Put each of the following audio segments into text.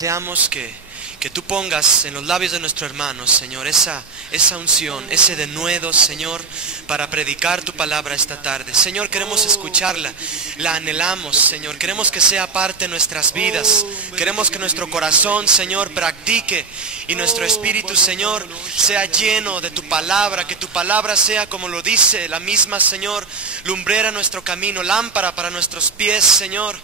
Deseamos que tú pongas en los labios de nuestro hermano, Señor, esa unción, ese denuedo, Señor, para predicar tu palabra esta tarde. Señor, queremos escucharla, la anhelamos, Señor, queremos que sea parte de nuestras vidas, queremos que nuestro corazón, Señor, practique y nuestro espíritu, Señor, sea lleno de tu palabra, que tu palabra sea, como lo dice la misma, Señor, lumbrera nuestro camino, lámpara para nuestros pies, Señor.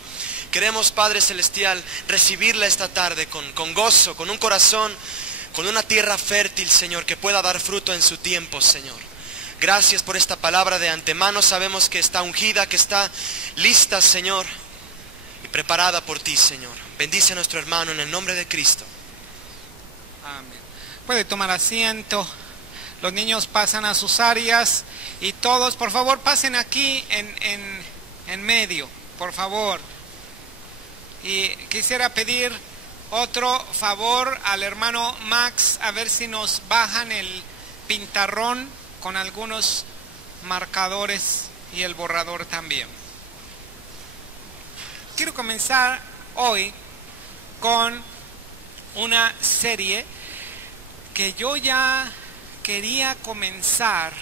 Queremos, Padre Celestial, recibirla esta tarde con gozo, con un corazón, con una tierra fértil, Señor, que pueda dar fruto en su tiempo, Señor. Gracias por esta palabra de antemano. Sabemos que está ungida, que está lista, Señor, y preparada por ti, Señor. Bendice a nuestro hermano en el nombre de Cristo. Amén. Puede tomar asiento. Los niños pasan a sus áreas y todos, por favor, pasen aquí en medio, por favor. Y quisiera pedir otro favor al hermano Max, a ver si nos bajan el pintarrón con algunos marcadores y el borrador también. Quiero comenzar hoy con una serie que yo ya quería comenzar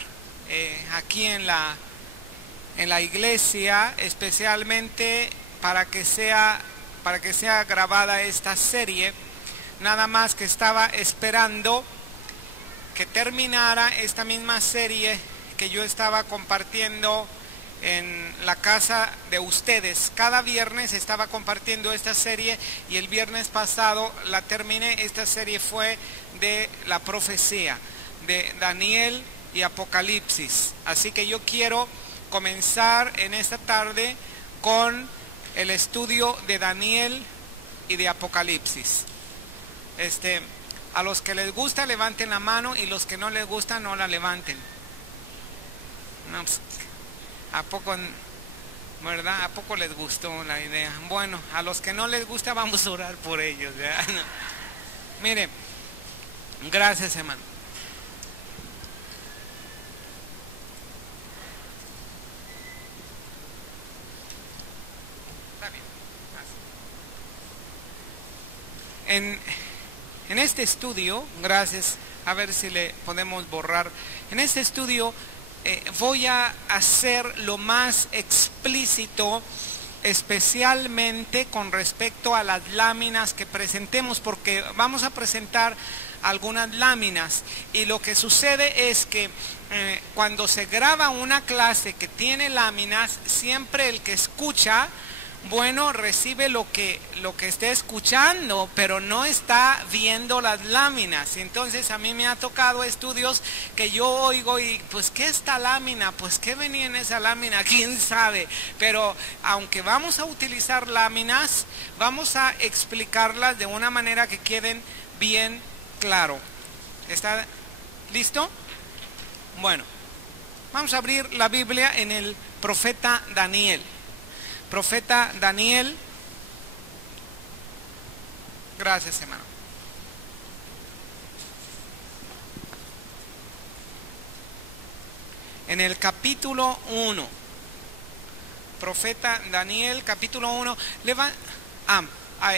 aquí en la iglesia, especialmente para que sea grabada esta serie. Nada más que estaba esperando que terminara esta misma serie que yo estaba compartiendo en la casa de ustedes. Cada viernes estaba compartiendo esta serie y el viernes pasado la terminé. Esta serie fue de la profecía de Daniel y Apocalipsis. Así que yo quiero comenzar en esta tarde con el estudio de Daniel y de Apocalipsis. A los que les gusta levanten la mano y los que no les gusta no la levanten. No, pues, ¿a poco, verdad? ¿A poco les gustó la idea? Bueno, a los que no les gusta vamos a orar por ellos, ¿verdad? No. Mire, gracias, hermano. En este estudio, gracias, a ver si le podemos borrar. En este estudio voy a hacer lo más explícito, especialmente con respecto a las láminas que presentemos, porque vamos a presentar algunas láminas. Y lo que sucede es que cuando se graba una clase que tiene láminas, siempre el que escucha, bueno, recibe lo que esté escuchando, pero no está viendo las láminas. Entonces a mí me ha tocado estudios que yo oigo y pues ¿qué es esta lámina? Pues ¿qué venía en esa lámina? ¿Quién sabe? Pero aunque vamos a utilizar láminas, vamos a explicarlas de una manera que queden bien claro. ¿Está listo? Bueno, vamos a abrir la Biblia en el profeta Daniel. Profeta Daniel. Gracias, hermano. En el capítulo 1. Profeta Daniel, capítulo 1.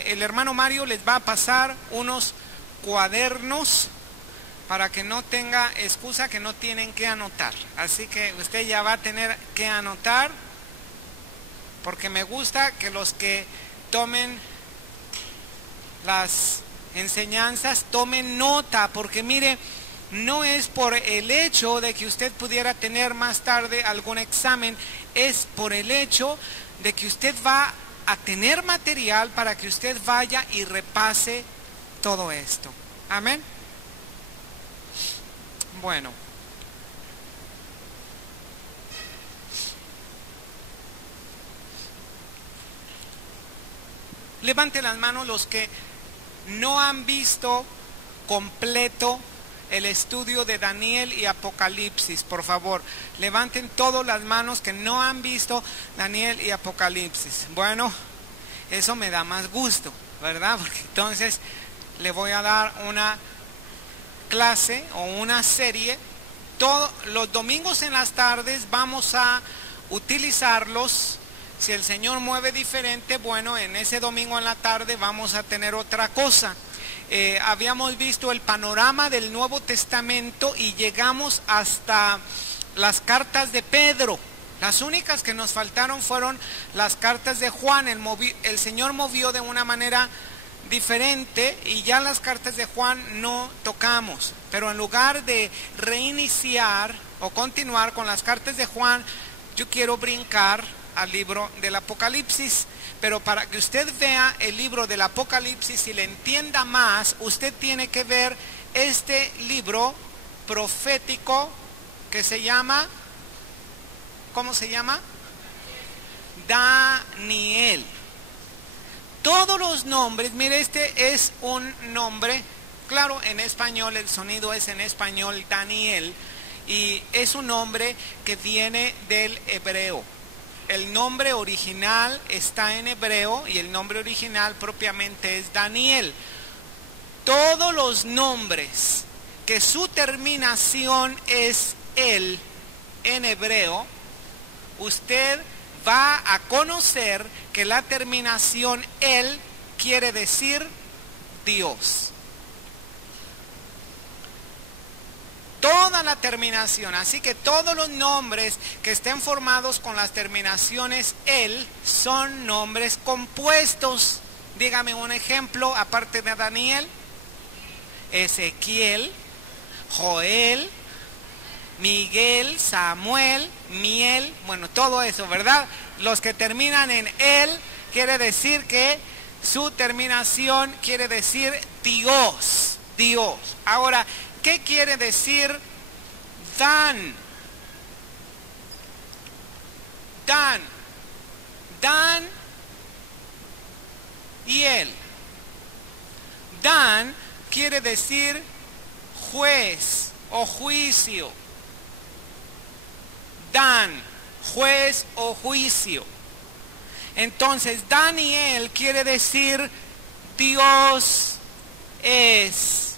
El hermano Mario les va a pasar unos cuadernos para que no tenga excusa que no tienen que anotar. Así que usted ya va a tener que anotar, porque me gusta que los que tomen las enseñanzas tomen nota, porque mire, no es por el hecho de que usted pudiera tener más tarde algún examen, es por el hecho de que usted va a tener material para que usted vaya y repase todo esto. Amén. Bueno. Levante las manos los que no han visto completo el estudio de Daniel y Apocalipsis, por favor. Levanten todas las manos que no han visto Daniel y Apocalipsis. Bueno, eso me da más gusto, ¿verdad? Porque entonces le voy a dar una clase o una serie. Todos los domingos en las tardes vamos a utilizarlos Si el Señor mueve diferente, bueno, en ese domingo en la tarde vamos a tener otra cosa. Habíamos visto el panorama del Nuevo Testamento y llegamos hasta las cartas de Pedro. Las únicas que nos faltaron fueron las cartas de Juan. El Señor movió de una manera diferente y ya las cartas de Juan no tocamos. Pero en lugar de reiniciar o continuar con las cartas de Juan, yo quiero brincar al libro del Apocalipsis. Pero para que usted vea el libro del Apocalipsis y le entienda más, usted tiene que ver este libro profético que se llama, ¿cómo se llama? Daniel. Todos los nombres, mire, este es un nombre, claro, en español, el sonido es en español, Daniel, y es un nombre que viene del hebreo. El nombre original está en hebreo y el nombre original propiamente es Daniel. Todos los nombres que su terminación es el en hebreo, usted va a conocer que la terminación el quiere decir Dios. Toda la terminación, así que todos los nombres que estén formados con las terminaciones el son nombres compuestos. Dígame un ejemplo aparte de Daniel. Ezequiel, Joel, Miguel, Samuel, Miel, bueno, todo eso, ¿verdad? Los que terminan en el quiere decir que su terminación quiere decir Dios, Dios. Ahora, ¿qué quiere decir Dan? Dan. Dan y él. Dan quiere decir juez o juicio. Dan, juez o juicio. Entonces, Daniel quiere decir Dios es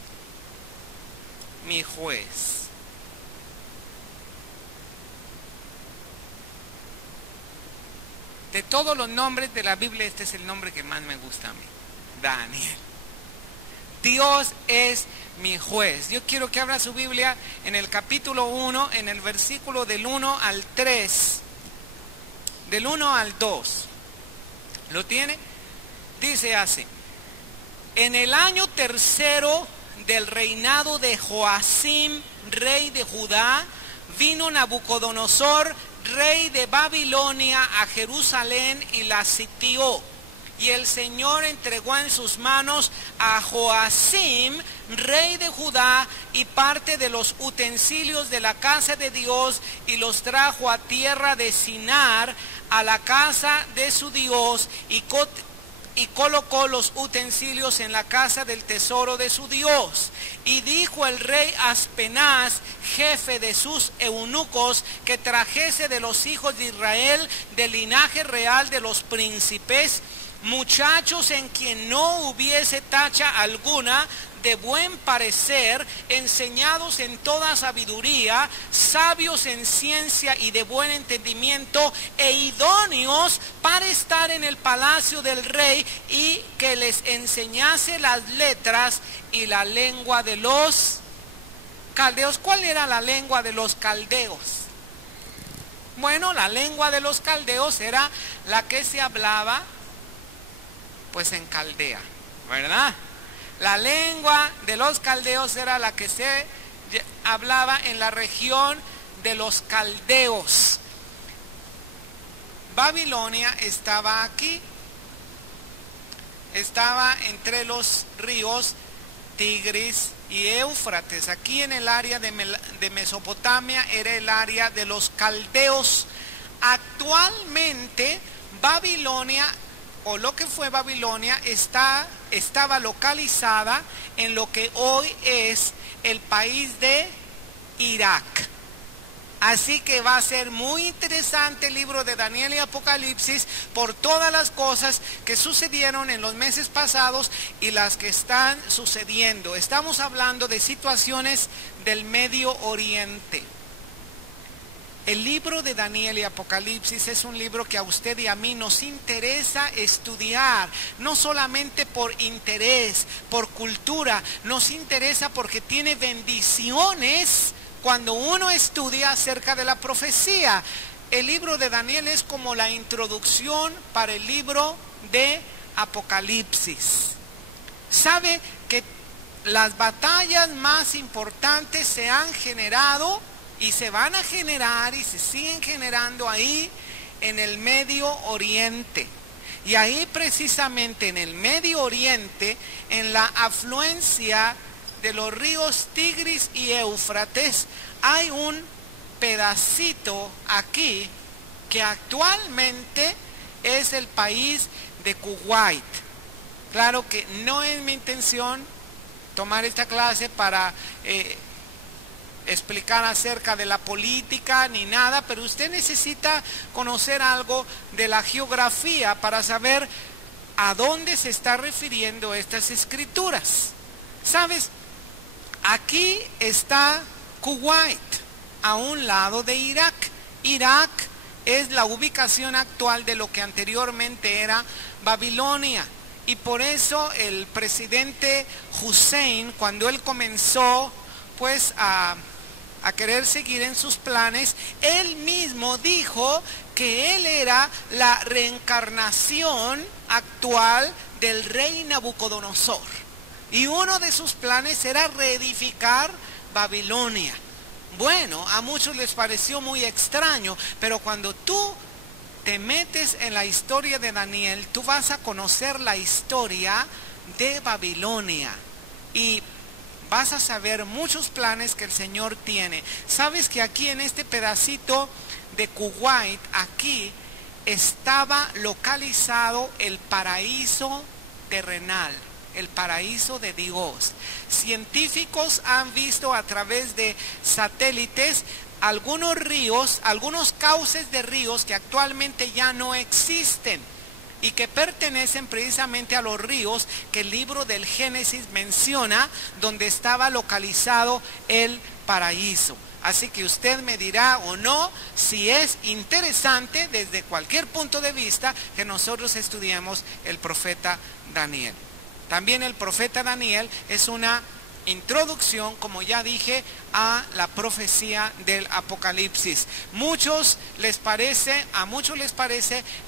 mi juez. De todos los nombres de la Biblia, este es el nombre que más me gusta a mí, Daniel. Dios es mi juez. Yo quiero que abra su Biblia en el capítulo 1, en el versículo del 1 al 3, del 1 al 2. ¿Lo tiene? Dice así: en el año tercero del reinado de Joacim, rey de Judá, vino Nabucodonosor, rey de Babilonia, a Jerusalén y la sitió. Y el Señor entregó en sus manos a Joacim, rey de Judá, y parte de los utensilios de la casa de Dios, y los trajo a tierra de Sinar, a la casa de su Dios, y colocó los utensilios en la casa del tesoro de su Dios. Y dijo el rey Aspenaz, jefe de sus eunucos, que trajese de los hijos de Israel, del linaje real de los príncipes, muchachos en quien no hubiese tacha alguna, de buen parecer, enseñados en toda sabiduría, sabios en ciencia y de buen entendimiento, e idóneos para estar en el palacio del rey, y que les enseñase las letras y la lengua de los caldeos. ¿Cuál era la lengua de los caldeos? Bueno, la lengua de los caldeos era la que se hablaba pues en Caldea, ¿verdad? La lengua de los caldeos era la que se hablaba en la región de los caldeos. Babilonia estaba aquí, estaba entre los ríos Tigris y Éufrates. Aquí en el área de Mesopotamia era el área de los caldeos. Actualmente Babilonia, o lo que fue Babilonia, estaba localizada en lo que hoy es el país de Irak. Así que va a ser muy interesante el libro de Daniel y Apocalipsis por todas las cosas que sucedieron en los meses pasados y las que están sucediendo. Estamos hablando de situaciones del Medio Oriente. el libro de Daniel y Apocalipsis es un libro que a usted y a mí nos interesa estudiar, no solamente por interés, por cultura, nos interesa porque tiene bendiciones cuando uno estudia acerca de la profecía. El libro de Daniel es como la introducción para el libro de Apocalipsis. ¿Sabe que las batallas más importantes se han generado y se van a generar y se siguen generando ahí en el Medio Oriente? Y ahí precisamente en el Medio Oriente, en la afluencia de los ríos Tigris y Éufrates, hay un pedacito aquí que actualmente es el país de Kuwait. Claro que no es mi intención tomar esta clase para explicar acerca de la política ni nada, pero usted necesita conocer algo de la geografía para saber a dónde se está refiriendo estas escrituras. ¿Sabes? Aquí está Kuwait, a un lado de Irak. Irak es la ubicación actual de lo que anteriormente era Babilonia. Y por eso el presidente Hussein, cuando él comenzó pues a querer seguir en sus planes, él mismo dijo que él era la reencarnación actual del rey Nabucodonosor. Y uno de sus planes era reedificar Babilonia. Bueno, a muchos les pareció muy extraño, pero cuando tú te metes en la historia de Daniel, tú vas a conocer la historia de Babilonia y vas a saber muchos planes que el Señor tiene. Sabes que aquí en este pedacito de Kuwait, aquí estaba localizado el paraíso terrenal, el paraíso de Dios. Científicos han visto a través de satélites algunos ríos, algunos cauces de ríos que actualmente ya no existen y que pertenecen precisamente a los ríos que el libro del Génesis menciona, donde estaba localizado el paraíso. Así que usted me dirá o no si es interesante desde cualquier punto de vista que nosotros estudiemos el profeta Daniel. También el profeta Daniel es una introducción, como ya dije, a la profecía del Apocalipsis. A muchos les parece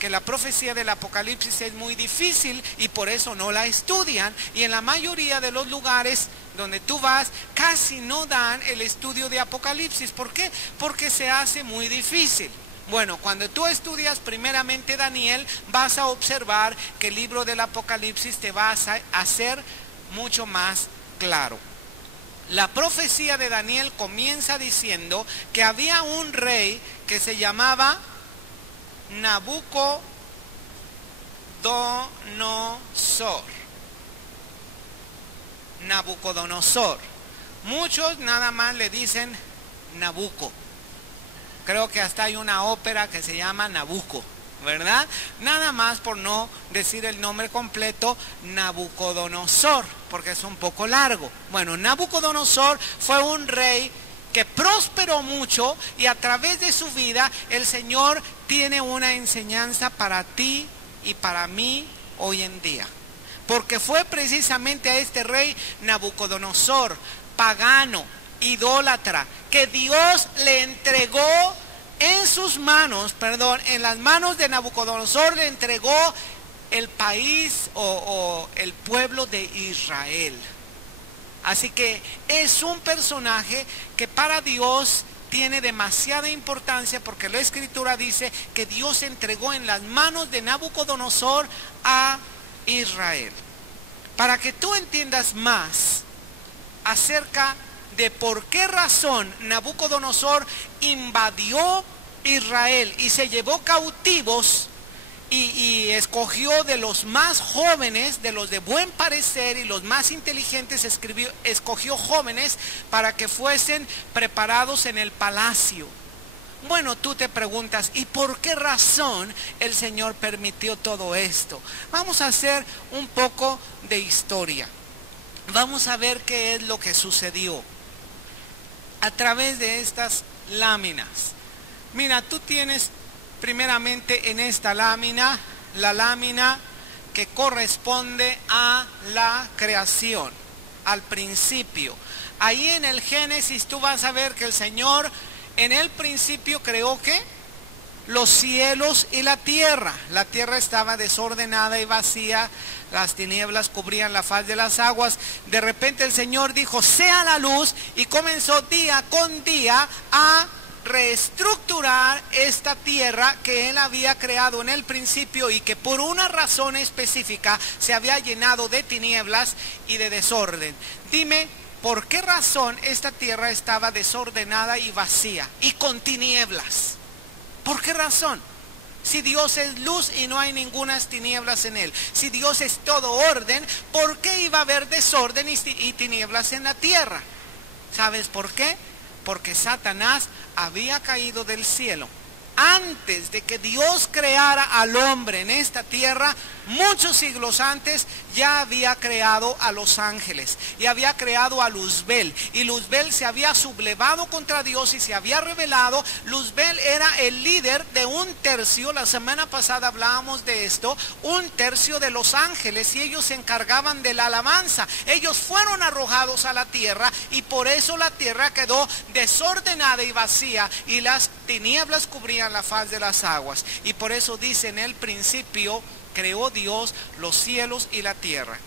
que la profecía del Apocalipsis es muy difícil y por eso no la estudian. Y en la mayoría de los lugares donde tú vas, casi no dan el estudio de Apocalipsis. ¿Por qué? Porque se hace muy difícil. Bueno, cuando tú estudias primeramente Daniel, vas a observar que el libro del Apocalipsis te va a hacer mucho más claro. La profecía de Daniel comienza diciendo que había un rey que se llamaba Nabucodonosor. Nabucodonosor. Muchos nada más le dicen Nabucco. Creo que hasta hay una ópera que se llama Nabucco, ¿verdad? Nada más por no decir el nombre completo, Nabucodonosor, porque es un poco largo. Bueno, Nabucodonosor fue un rey que prosperó mucho y a través de su vida el Señor tiene una enseñanza para ti y para mí hoy en día. Porque fue precisamente a este rey Nabucodonosor, pagano, idólatra, que Dios le entregó en las manos de Nabucodonosor le entregó el país o el pueblo de Israel. Así que es un personaje que para Dios tiene demasiada importancia, porque la Escritura dice que Dios entregó en las manos de Nabucodonosor a Israel. Para que tú entiendas más acerca de por qué razón Nabucodonosor invadió Israel y se llevó cautivos y escogió de los más jóvenes, de los de buen parecer y los más inteligentes, escogió jóvenes para que fuesen preparados en el palacio. Bueno, tú te preguntas, ¿y por qué razón el Señor permitió todo esto? Vamos a hacer un poco de historia. Vamos a ver qué es lo que sucedió. A través de estas láminas, Mira, tú tienes primeramente en esta lámina, la lámina que corresponde a la creación, al principio. Ahí en el Génesis tú vas a ver que el Señor en el principio creó ¿qué? Los cielos y la tierra. La tierra estaba desordenada y vacía, las tinieblas cubrían la faz de las aguas. De repente el Señor dijo, sea la luz, y comenzó día con día a reestructurar esta tierra que Él había creado en el principio y que por una razón específica se había llenado de tinieblas y de desorden. Dime, ¿por qué razón esta tierra estaba desordenada y vacía y con tinieblas? ¿Por qué razón? Si Dios es luz y no hay ninguna tinieblas en Él, si Dios es todo orden, ¿por qué iba a haber desorden y tinieblas en la tierra? ¿Sabes por qué? Porque Satanás había caído del cielo. Antes de que Dios creara al hombre en esta tierra, muchos siglos antes, ya había creado a los ángeles y había creado a Luzbel. Y Luzbel se había sublevado contra Dios y se había rebelado. Luzbel era el líder de un tercio, la semana pasada hablábamos de esto, un tercio de los ángeles, y ellos se encargaban de la alabanza. Ellos fueron arrojados a la tierra y por eso la tierra quedó desordenada y vacía y las tinieblas cubrían la faz de las aguas. Y por eso dice, en el principio creó Dios los cielos y la tierra.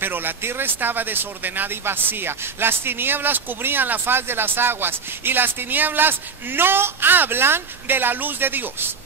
Pero la tierra estaba desordenada y vacía. Las tinieblas cubrían la faz de las aguas. Y las tinieblas no hablan de la luz de Dios.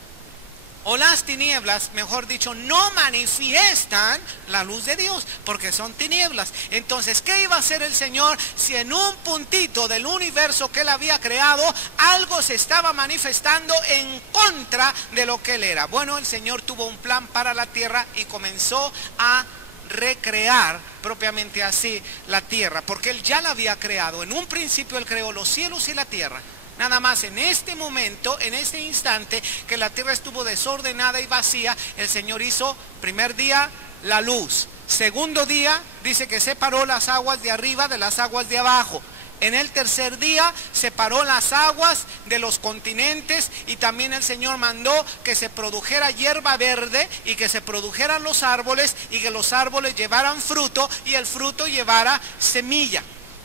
O las tinieblas, mejor dicho, no manifiestan la luz de Dios, porque son tinieblas. Entonces, ¿qué iba a hacer el Señor si en un puntito del universo que Él había creado, algo se estaba manifestando en contra de lo que Él era? Bueno, el Señor tuvo un plan para la tierra y comenzó a recrear propiamente así la tierra, porque Él ya la había creado. En un principio Él creó los cielos y la tierra. Nada más en este momento, en este instante que la tierra estuvo desordenada y vacía, el Señor hizo, primer día, la luz. Segundo día, dice que separó las aguas de arriba de las aguas de abajo. En el tercer día separó las aguas de los continentes, y también el Señor mandó que se produjera hierba verde y que se produjeran los árboles y que los árboles llevaran fruto y el fruto llevara semilla.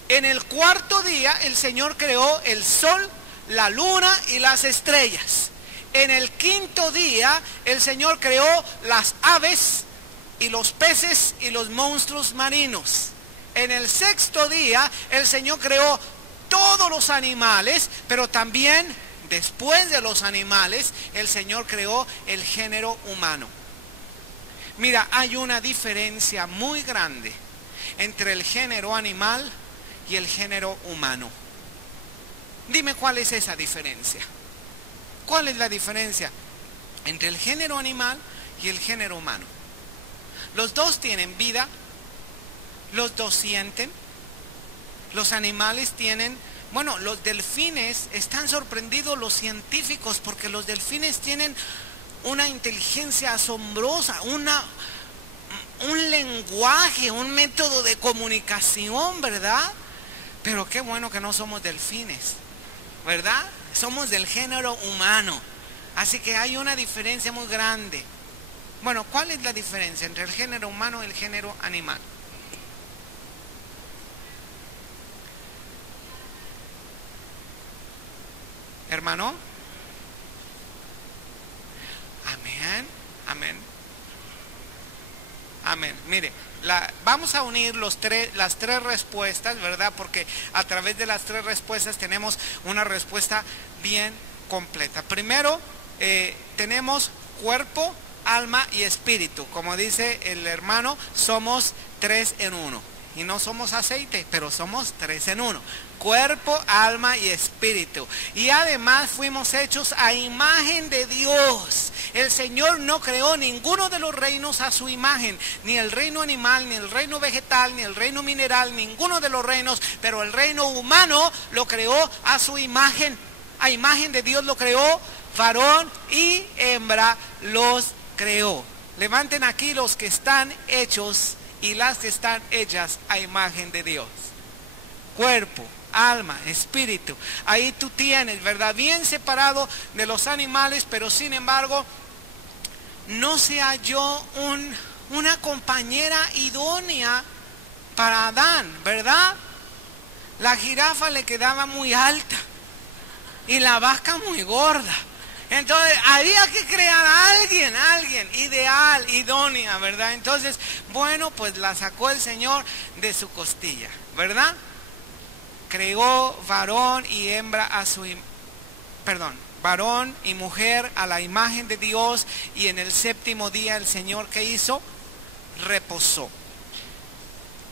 En el cuarto día el Señor creó el sol, la luna y las estrellas. En el quinto día el Señor creó las aves y los peces y los monstruos marinos. En el sexto día el Señor creó todos los animales, pero también después de los animales el Señor creó el género humano. Mira, hay una diferencia muy grande entre el género animal y el género humano. Dime, ¿cuál es esa diferencia? ¿Cuál es la diferencia entre el género animal y el género humano? Los dos tienen vida, los dos sienten, los animales tienen, bueno, los delfines, están sorprendidos los científicos porque los delfines tienen una inteligencia asombrosa, un lenguaje, un método de comunicación, ¿verdad? Pero qué bueno que no somos delfines, ¿verdad? Somos del género humano. Así que hay una diferencia muy grande. Bueno, ¿cuál es la diferencia entre el género humano y el género animal? Hermano. Amén, amén. Amén. Mire, vamos a unir las tres respuestas, ¿verdad? Porque a través de las tres respuestas tenemos una respuesta bien completa. Primero, tenemos cuerpo, alma y espíritu. Como dice el hermano, somos 3 en 1. Y no somos aceite, pero somos 3 en 1. Cuerpo, alma y espíritu. Y además fuimos hechos a imagen de Dios. El Señor no creó ninguno de los reinos a su imagen, ni el reino animal, ni el reino vegetal, ni el reino mineral, ninguno de los reinos, pero el reino humano lo creó a su imagen. A imagen de Dios lo creó, varón y hembra los creó. Levanten aquí los que están hechos y las que están hechas a imagen de Dios. cuerpo, alma, espíritu. Ahí tú tienes, ¿verdad? Bien separado de los animales, pero sin embargo, no se halló una compañera idónea para Adán, ¿verdad? La jirafa le quedaba muy alta y la vaca muy gorda. Entonces había que crear a alguien ideal, idónea, ¿verdad? Entonces, bueno, pues la sacó el Señor de su costilla, ¿verdad? Creó varón y hembra varón y mujer a la imagen de Dios, y en el séptimo día el Señor, ¿qué hizo? Reposó.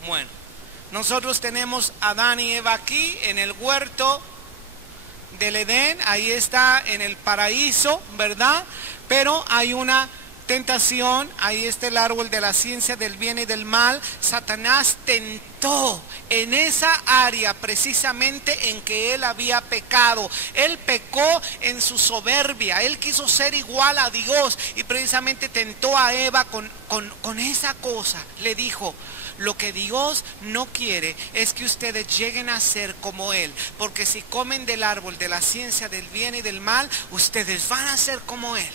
Bueno, nosotros tenemos a Adán y Eva aquí en el huerto del Edén, ahí está en el paraíso, ¿verdad? Pero hay una tentación, ahí está el árbol de la ciencia del bien y del mal. Satanás tentó en esa área precisamente en que él había pecado. Él pecó en su soberbia, él quiso ser igual a Dios y precisamente tentó a Eva con esa cosa. Le dijo: lo que Dios no quiere es que ustedes lleguen a ser como Él, porque si comen del árbol de la ciencia del bien y del mal, ustedes van a ser como Él.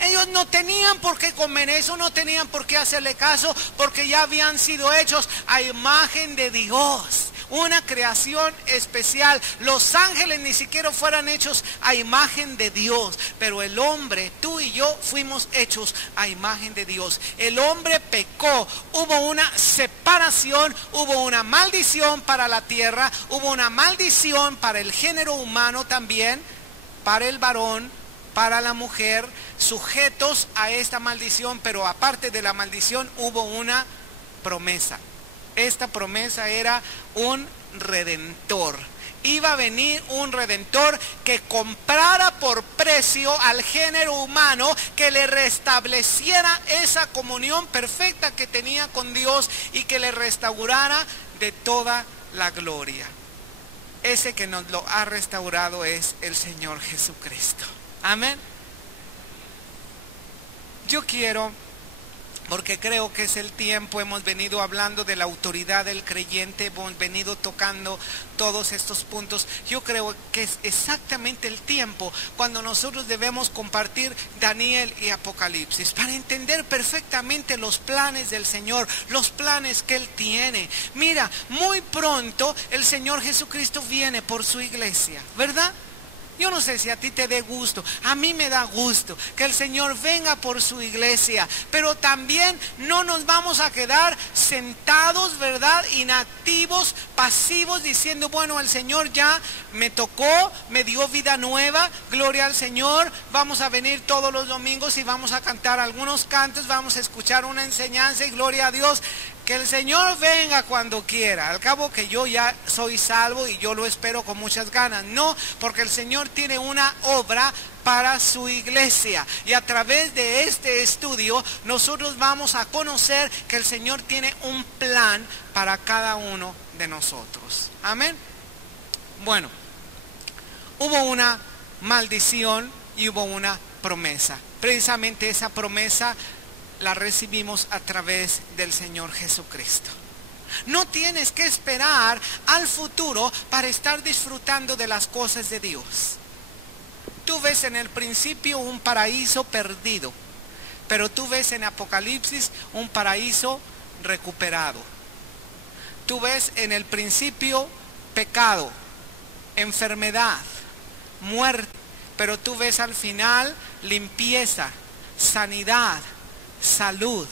Ellos no tenían por qué comer eso, no tenían por qué hacerle caso, porque ya habían sido hechos a imagen de Dios, una creación especial. Los ángeles ni siquiera fueran hechos a imagen de Dios, pero el hombre, tú y yo, fuimos hechos a imagen de Dios. El hombre pecó, hubo una separación, hubo una maldición para la tierra, hubo una maldición para el género humano también, para el varón, para la mujer, sujetos a esta maldición. Pero aparte de la maldición hubo una promesa. Esta promesa era un redentor. Iba a venir un redentor que comprara por precio al género humano, que le restableciera esa comunión perfecta que tenía con Dios y que le restaurara de toda la gloria. Ese que nos lo ha restaurado es el Señor Jesucristo. Amén. Yo quiero, porque creo que es el tiempo, hemos venido hablando de la autoridad del creyente, hemos venido tocando todos estos puntos. Yo creo que es exactamente el tiempo cuando nosotros debemos compartir Daniel y Apocalipsis, para entender perfectamente los planes del Señor, los planes que Él tiene. Mira, muy pronto el Señor Jesucristo viene por su iglesia, ¿verdad? Yo no sé si a ti te dé gusto, a mí me da gusto que el Señor venga por su iglesia, pero también no nos vamos a quedar sentados, ¿verdad? Inactivos, pasivos, diciendo: bueno, el Señor ya me tocó, me dio vida nueva, gloria al Señor, vamos a venir todos los domingos y vamos a cantar algunos cantos, vamos a escuchar una enseñanza y gloria a Dios. Que el Señor venga cuando quiera. Al cabo que yo ya soy salvo y yo lo espero con muchas ganas. No, porque el Señor tiene una obra para su iglesia. Y a través de este estudio nosotros vamos a conocer que el Señor tiene un plan para cada uno de nosotros. Amén. Bueno, hubo una maldición y hubo una promesa. Precisamente esa promesa la recibimos a través del Señor Jesucristo. No tienes que esperar al futuro para estar disfrutando de las cosas de Dios. Tú ves en el principio un paraíso perdido, pero tú ves en Apocalipsis un paraíso recuperado. Tú ves en el principio pecado, enfermedad, muerte, pero tú ves al final limpieza, sanidad, salud.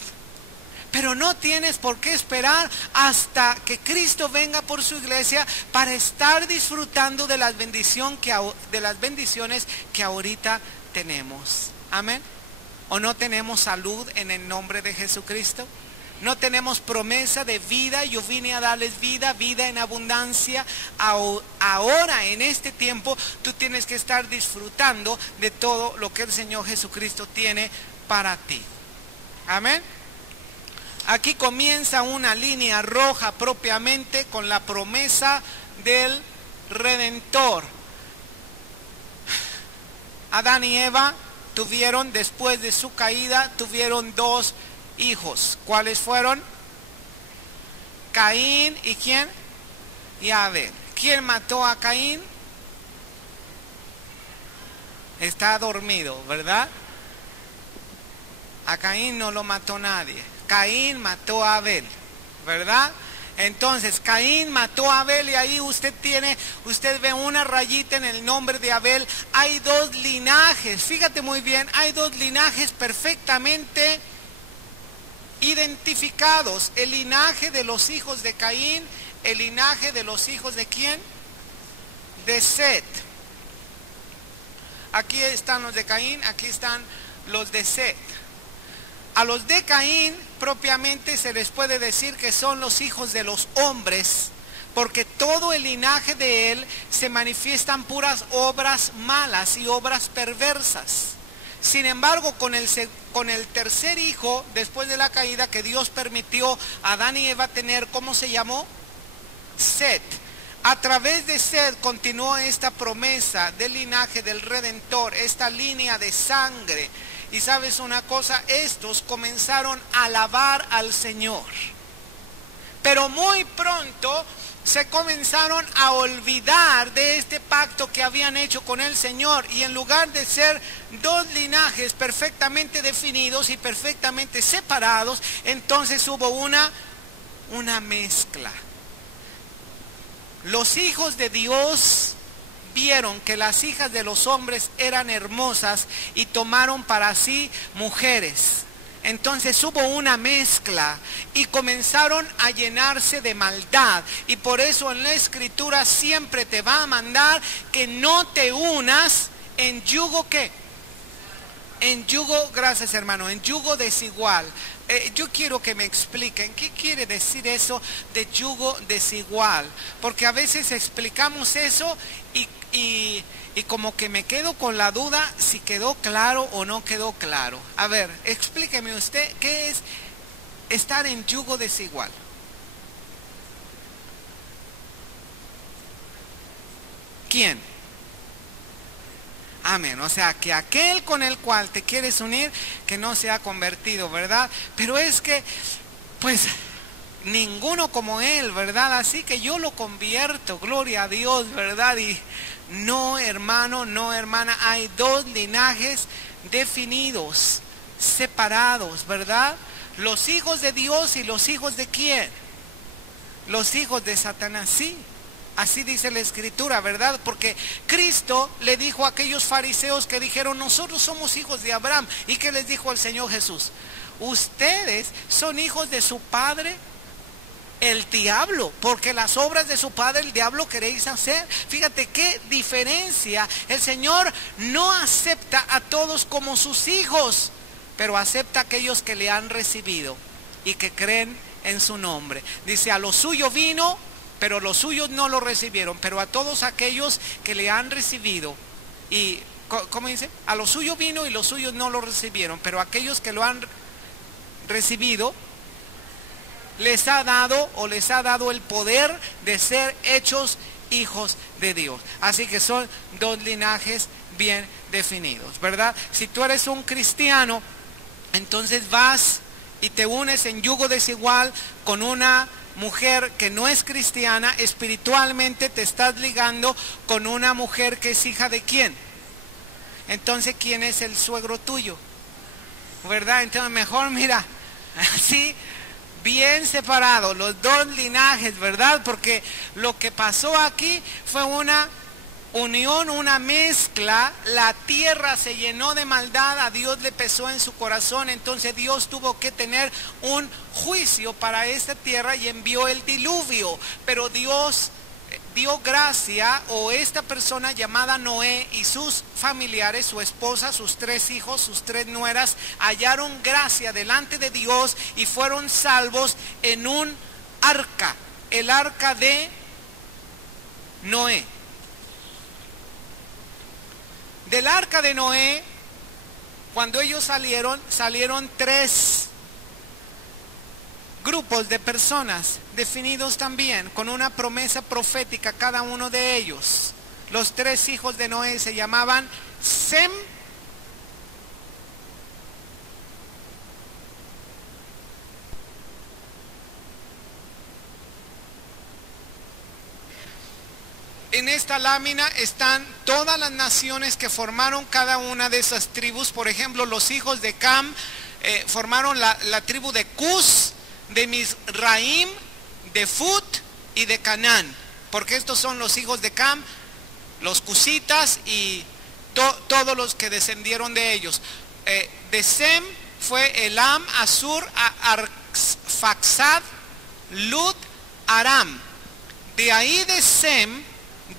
Pero no tienes por qué esperar hasta que Cristo venga por su iglesia para estar disfrutando de las bendiciones que ahorita tenemos. Amén. ¿O no tenemos salud en el nombre de Jesucristo? No tenemos promesa de vida. Yo vine a darles vida, vida en abundancia. Ahora, en este tiempo, tú tienes que estar disfrutando de todo lo que el Señor Jesucristo tiene para ti. Amén. Aquí comienza una línea roja propiamente con la promesa del Redentor. Adán y Eva tuvieron, después de su caída, tuvieron dos hijos. ¿Cuáles fueron? Caín y ¿quién? y Abel. ¿Quién mató a Caín? Está dormido, ¿verdad? A Caín no lo mató nadie. Caín mató a Abel, ¿verdad? Entonces Caín mató a Abel y ahí usted ve una rayita en el nombre de Abel. Hay dos linajes, fíjate muy bien, hay dos linajes perfectamente identificados. El linaje de los hijos de Caín, el linaje de los hijos de ¿quién? De Set. Aquí están los de Caín, aquí están los de Set. A los de Caín propiamente se les puede decir que son los hijos de los hombres, porque todo el linaje de él se manifiestan puras obras malas y obras perversas. Sin embargo, con el tercer hijo, después de la caída que Dios permitió a Adán y Eva tener, ¿cómo se llamó? Set. A través de Set continuó esta promesa del linaje del Redentor, esta línea de sangre. Y sabes una cosa, estos comenzaron a alabar al Señor. Pero muy pronto se comenzaron a olvidar de este pacto que habían hecho con el Señor. Y en lugar de ser dos linajes perfectamente definidos y perfectamente separados, entonces hubo una mezcla. Los hijos de Dios vieron que las hijas de los hombres eran hermosas y tomaron para sí mujeres. Entonces hubo una mezcla y comenzaron a llenarse de maldad. Y por eso en la Escritura siempre te va a mandar que no te unas en yugo ¿qué? En yugo, gracias hermano, en yugo desigual. Yo quiero que me expliquen qué quiere decir eso de yugo desigual, porque a veces explicamos eso y como que me quedo con la duda si quedó claro o no quedó claro. A ver, explíqueme usted qué es estar en yugo desigual. ¿Quién? Amén. O sea, que aquel con el cual te quieres unir, que no se ha convertido, ¿verdad? Pero es que, pues, ninguno como él, ¿verdad? Así que yo lo convierto, gloria a Dios, ¿verdad? Y no, hermano, no, hermana, hay dos linajes definidos, separados, ¿verdad? Los hijos de Dios y los hijos de ¿quién? Los hijos de Satanás, sí. Así dice la Escritura, ¿verdad? Porque Cristo le dijo a aquellos fariseos que dijeron, nosotros somos hijos de Abraham. ¿Y qué les dijo el Señor Jesús? Ustedes son hijos de su padre, el diablo, porque las obras de su padre, el diablo, queréis hacer. Fíjate qué diferencia. El Señor no acepta a todos como sus hijos, pero acepta a aquellos que le han recibido y que creen en su nombre. Dice, a lo suyo vino, pero los suyos no lo recibieron, pero a todos aquellos que le han recibido, y, ¿cómo dice? A los suyos vino y los suyos no lo recibieron, pero a aquellos que lo han recibido, les ha dado el poder de ser hechos hijos de Dios. Así que son dos linajes bien definidos, ¿verdad? Si tú eres un cristiano, entonces vas y te unes en yugo desigual con una mujer que no es cristiana. Espiritualmente te estás ligando con una mujer que es hija de ¿quién? Entonces, ¿quién es el suegro tuyo? ¿Verdad? Entonces mejor mira, así bien separados los dos linajes, ¿verdad? Porque lo que pasó aquí fue una unión, una mezcla. La tierra se llenó de maldad, a Dios le pesó en su corazón, entonces Dios tuvo que tener un juicio para esta tierra y envió el diluvio. Pero Dios dio gracia, o esta persona llamada Noé y sus familiares, su esposa, sus 3 hijos, sus 3 nueras, hallaron gracia delante de Dios y fueron salvos en un arca, el arca de Noé. Del arca de Noé, cuando ellos salieron 3 grupos de personas definidos también con una promesa profética cada uno de ellos. Los 3 hijos de Noé se llamaban Sem, en esta lámina están todas las naciones que formaron cada una de esas tribus. Por ejemplo, los hijos de Cam formaron la tribu de Cus, de Mizraim, de Fut y de Canaán, porque estos son los hijos de Cam, los cusitas y todos los que descendieron de ellos. De Sem fue Elam, Asur, Arfaxad, Lud, Aram. De ahí de Sem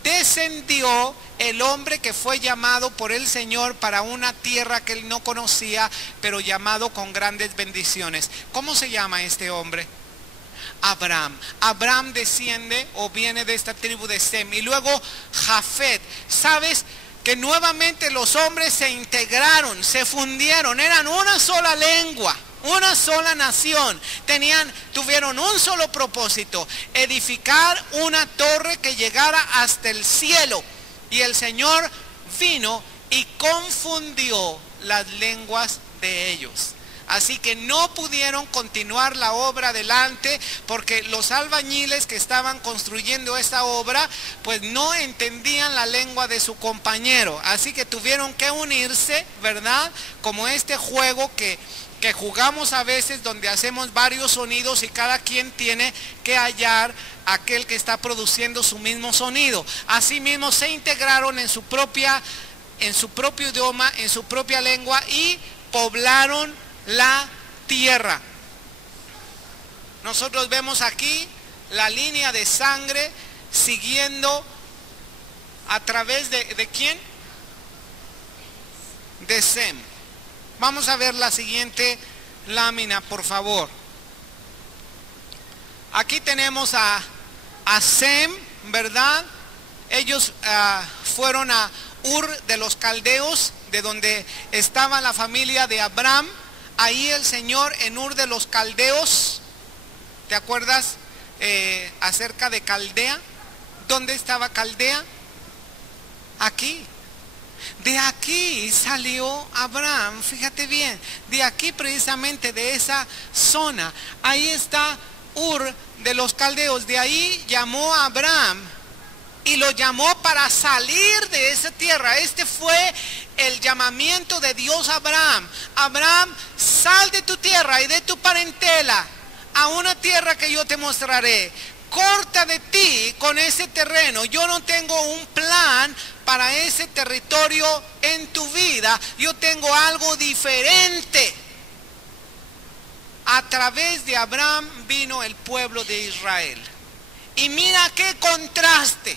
descendió el hombre que fue llamado por el Señor para una tierra que él no conocía, pero llamado con grandes bendiciones. ¿Cómo se llama este hombre? Abraham. Abraham desciende o viene de esta tribu de Sem. Y luego Jafet. ¿Sabes? Que nuevamente los hombres se integraron, se fundieron, eran una sola lengua, una sola nación, tuvieron un solo propósito: edificar una torre que llegara hasta el cielo. Y el Señor vino y confundió las lenguas de ellos. Así que no pudieron continuar la obra adelante, porque los albañiles que estaban construyendo esta obra pues no entendían la lengua de su compañero. Así que tuvieron que unirse, ¿verdad? Como este juego que jugamos a veces, donde hacemos varios sonidos y cada quien tiene que hallar aquel que está produciendo su mismo sonido. Asimismo se integraron en su propio idioma, en su propia lengua, y poblaron la tierra. Nosotros vemos aquí la línea de sangre siguiendo a través de ¿quién? De Sem. Vamos a ver la siguiente lámina, por favor. Aquí tenemos a Sem, ¿verdad? Ellos fueron a Ur de los Caldeos, de donde estaba la familia de Abraham. Ahí el Señor en Ur de los Caldeos, ¿te acuerdas acerca de Caldea? ¿Dónde estaba Caldea? Aquí. De aquí salió Abraham, fíjate bien, de aquí precisamente, de esa zona. Ahí está Ur de los Caldeos. De ahí llamó a Abraham y lo llamó para salir de esa tierra. Este fue el llamamiento de Dios a Abraham. Abraham, sal de tu tierra y de tu parentela a una tierra que yo te mostraré. Corta de ti con ese terreno. Yo no tengo un plan para ese territorio en tu vida. Yo tengo algo diferente. A través de Abraham vino el pueblo de Israel. Y mira qué contraste.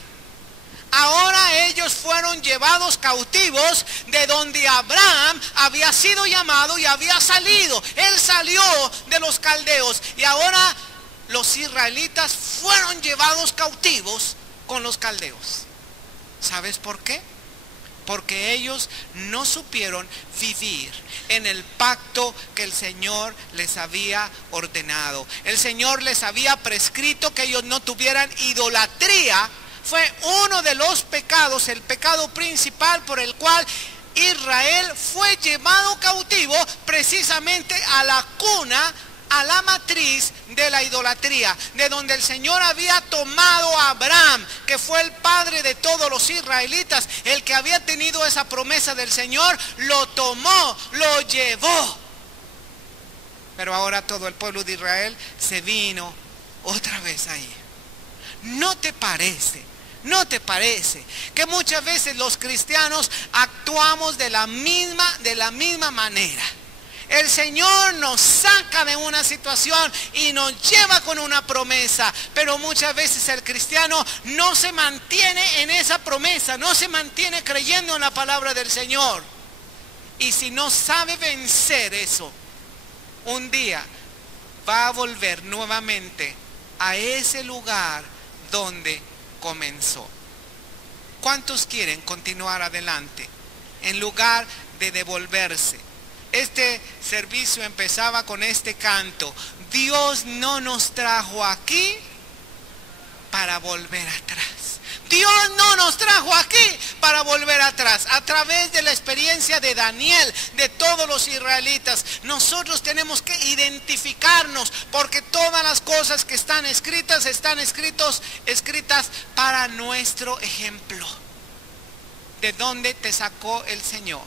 Ahora ellos fueron llevados cautivos de donde Abraham había sido llamado y había salido. Él salió de los caldeos y ahora los israelitas fueron llevados cautivos con los caldeos. ¿Sabes por qué? Porque ellos no supieron vivir en el pacto que el Señor les había ordenado. El Señor les había prescrito que ellos no tuvieran idolatría. Fue uno de los pecados, el pecado principal por el cual Israel fue llevado cautivo, precisamente a la cuna, a la matriz de la idolatría, de donde el Señor había tomado a Abraham, que fue el padre de todos los israelitas, el que había tenido esa promesa del Señor, lo tomó, lo llevó. Pero ahora todo el pueblo de Israel se vino otra vez ahí. ¿No te parece? ¿No te parece que muchas veces los cristianos actuamos de la misma manera? El Señor nos saca de una situación y nos lleva con una promesa, pero muchas veces el cristiano no se mantiene en esa promesa, no se mantiene creyendo en la palabra del Señor. Y si no sabe vencer eso, un día va a volver nuevamente a ese lugar donde comenzó. ¿Cuántos quieren continuar adelante en lugar de devolverse? Este servicio empezaba con este canto: Dios no nos trajo aquí para volver atrás. Dios no nos trajo aquí para volver atrás. A través de la experiencia de Daniel, de todos los israelitas, nosotros tenemos que identificarnos, porque todas las cosas que están escritas para nuestro ejemplo. ¿De dónde te sacó el Señor?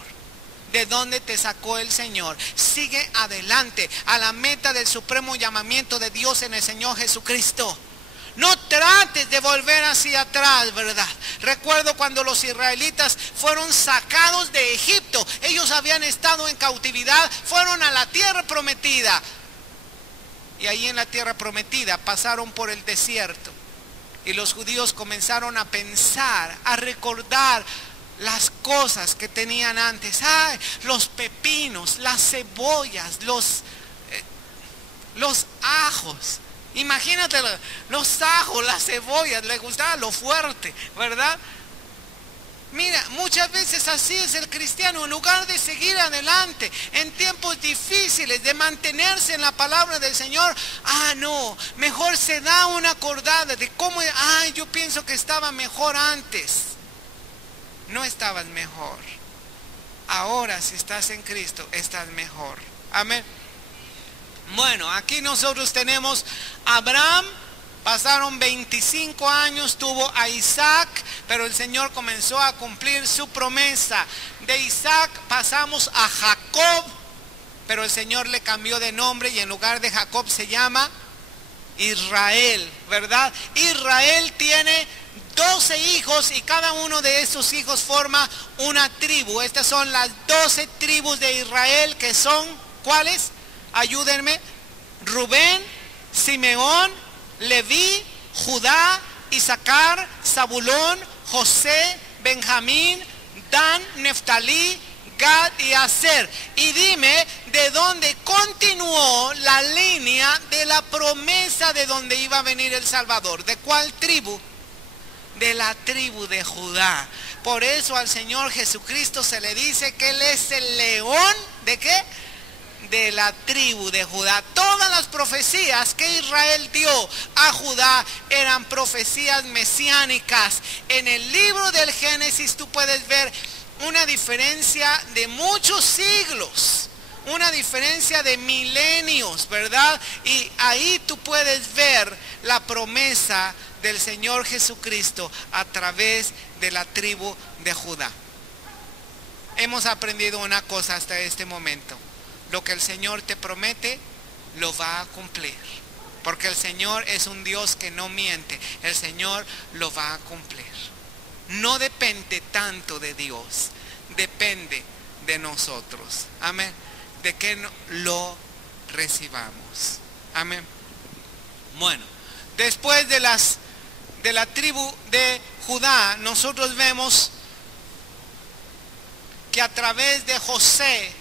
¿De dónde te sacó el Señor? Sigue adelante a la meta del supremo llamamiento de Dios en el Señor Jesucristo. No trates de volver hacia atrás, ¿verdad? Recuerdo cuando los israelitas fueron sacados de Egipto. Ellos habían estado en cautividad, fueron a la tierra prometida. Y ahí en la tierra prometida pasaron por el desierto. Y los judíos comenzaron a pensar, a recordar las cosas que tenían antes. Ay, los pepinos, las cebollas, los ajos. Imagínate, los ajos, las cebollas, les gustaba lo fuerte, ¿verdad? Mira, muchas veces así es el cristiano. En lugar de seguir adelante en tiempos difíciles, de mantenerse en la palabra del Señor, no, mejor se da una acordada de cómo, yo pienso que estaba mejor antes. No estabas mejor. Ahora, si estás en Cristo, estás mejor. Amén. Bueno, aquí nosotros tenemos a Abraham. Pasaron 25 años, tuvo a Isaac, pero el Señor comenzó a cumplir su promesa. De Isaac pasamos a Jacob, pero el Señor le cambió de nombre y en lugar de Jacob se llama Israel, ¿verdad? Israel tiene 12 hijos y cada uno de esos hijos forma una tribu. Estas son las 12 tribus de Israel, que son, ¿cuáles? Ayúdenme. Rubén, Simeón, Leví, Judá, Isaacar, Zabulón, José, Benjamín, Dan, Neftalí, Gad y Aser. Y dime de dónde continuó la línea de la promesa de donde iba a venir el Salvador. ¿De cuál tribu? De la tribu de Judá. Por eso al Señor Jesucristo se le dice que Él es el león. ¿De qué? De la tribu de Judá. Todas las profecías que Israel dio a Judá eran profecías mesiánicas. En el libro del Génesis tú puedes ver una diferencia de muchos siglos, una diferencia de milenios, ¿verdad? Y ahí tú puedes ver la promesa del Señor Jesucristo a través de la tribu de Judá. Hemos aprendido una cosa hasta este momento: lo que el Señor te promete, lo va a cumplir. Porque el Señor es un Dios que no miente. El Señor lo va a cumplir. No depende tanto de Dios, depende de nosotros. Amén. De que lo recibamos. Amén. Bueno, después de la tribu de Judá, nosotros vemos que a través de José,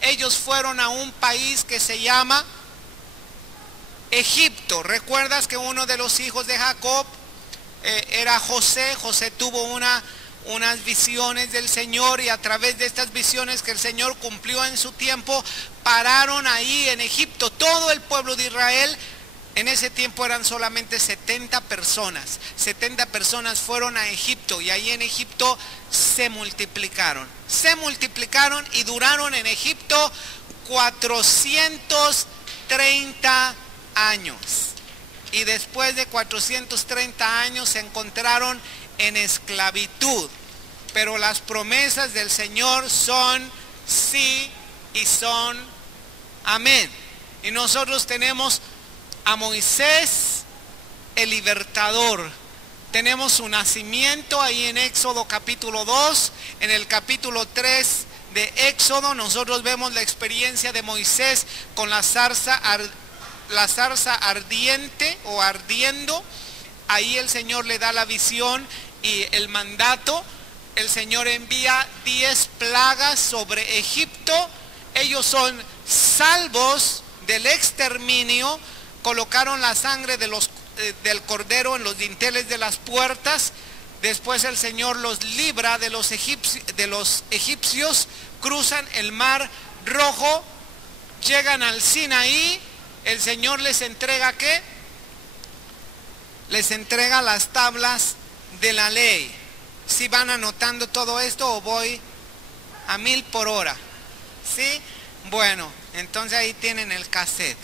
ellos fueron a un país que se llama Egipto. ¿Recuerdas que uno de los hijos de Jacob era José? José tuvo unas visiones del Señor, y a través de estas visiones que el Señor cumplió en su tiempo, pararon ahí en Egipto. Todo el pueblo de Israel, en ese tiempo eran solamente 70 personas. 70 personas fueron a Egipto, y ahí en Egipto se multiplicaron y duraron en Egipto 430 años. Y después de 430 años se encontraron en esclavitud. Pero las promesas del Señor son sí y son amén. Y nosotros tenemos a Moisés, el libertador. Tenemos su nacimiento ahí en Éxodo capítulo 2. En el capítulo 3 de Éxodo nosotros vemos la experiencia de Moisés con la zarza ardiente o ardiendo. Ahí el Señor le da la visión y el mandato. El Señor envía 10 plagas sobre Egipto. Ellos son salvos del exterminio. Colocaron la sangre del cordero en los dinteles de las puertas. Después el Señor los libra de los egipcios. Cruzan el mar Rojo, llegan al Sinaí. El Señor les entrega ¿qué? Les entrega las tablas de la ley. si van anotando todo esto o voy a 1000 por hora. ¿Sí? Bueno, entonces ahí tienen el cassette.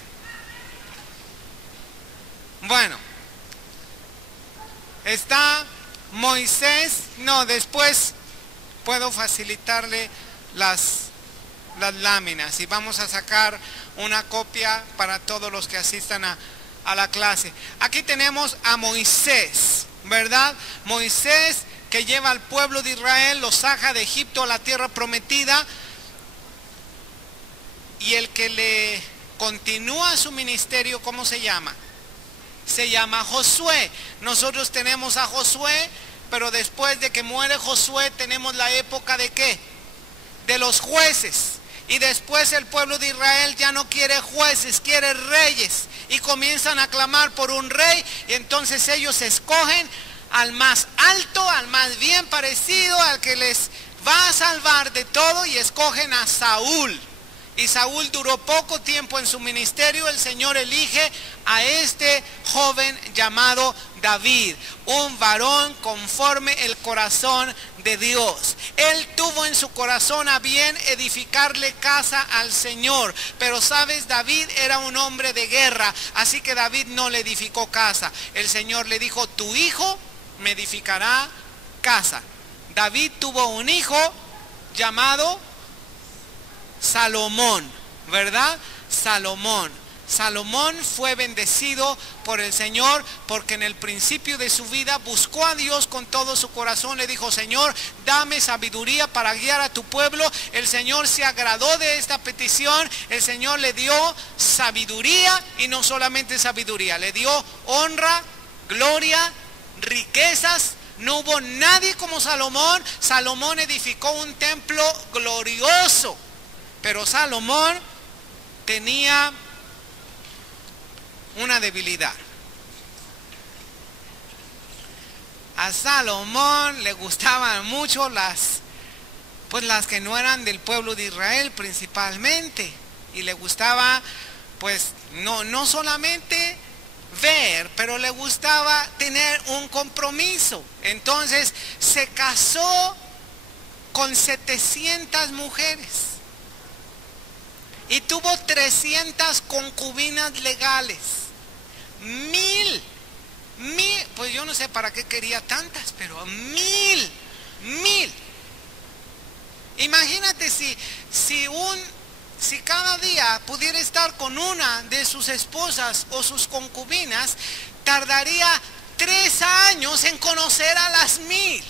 Bueno, está Moisés. No, después puedo facilitarle las láminas y vamos a sacar una copia para todos los que asistan a la clase. Aquí tenemos a Moisés, ¿verdad? Moisés, que lleva al pueblo de Israel, los saca de Egipto a la tierra prometida, y el que le continúa su ministerio, ¿cómo se llama? Se llama Josué. Nosotros tenemos a Josué, pero después de que muere Josué tenemos la época de ¿qué? De los jueces. Y después el pueblo de Israel ya no quiere jueces, quiere reyes. Y comienzan a clamar por un rey, y entonces ellos escogen al más alto, al más bien parecido, al que les va a salvar de todo, y escogen a Saúl. Y Saúl duró poco tiempo en su ministerio. El Señor elige a este joven llamado David, un varón conforme el corazón de Dios. Él tuvo en su corazón a bien edificarle casa al Señor. Pero sabes, David era un hombre de guerra, así que David no le edificó casa. El Señor le dijo: tu hijo me edificará casa. David tuvo un hijo llamado Salomón, ¿verdad? Salomón fue bendecido por el Señor porque en el principio de su vida buscó a Dios con todo su corazón. Le dijo: Señor, dame sabiduría para guiar a tu pueblo. El Señor se agradó de esta petición. El Señor le dio sabiduría, y no solamente sabiduría, le dio honra, gloria, riquezas. No hubo nadie como Salomón. Salomón edificó un templo glorioso. Pero Salomón tenía una debilidad. A Salomón le gustaban mucho las que no eran del pueblo de Israel principalmente. Y le gustaba, no solamente ver, pero le gustaba tener un compromiso. Entonces se casó con 700 mujeres. Y tuvo 300 concubinas legales. 1000. Pues yo no sé para qué quería tantas, pero 1000. Imagínate si cada día pudiera estar con una de sus esposas o sus concubinas, tardaría 3 años en conocer a las 1000.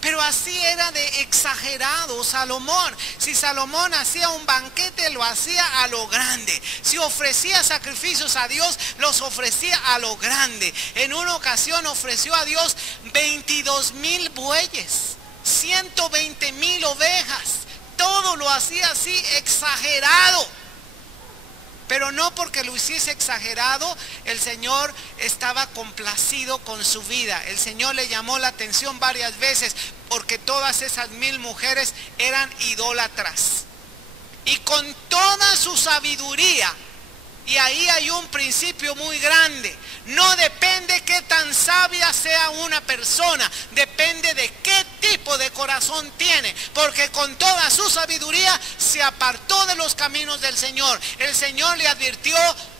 Pero así era de exagerado Salomón. Si Salomón hacía un banquete, lo hacía a lo grande. Si ofrecía sacrificios a Dios, los ofrecía a lo grande. En una ocasión ofreció a Dios 22,000 bueyes, 120,000 ovejas. Todo lo hacía así, exagerado. Pero no porque lo hiciese exagerado, el Señor estaba complacido con su vida. El Señor le llamó la atención varias veces porque todas esas 1000 mujeres eran idólatras. Y con toda su sabiduría, y ahí hay un principio muy grande, no depende qué tan sabia sea una persona, depende de qué tipo de corazón tiene, porque con toda su sabiduría se apartó de los caminos del Señor. El Señor le advirtió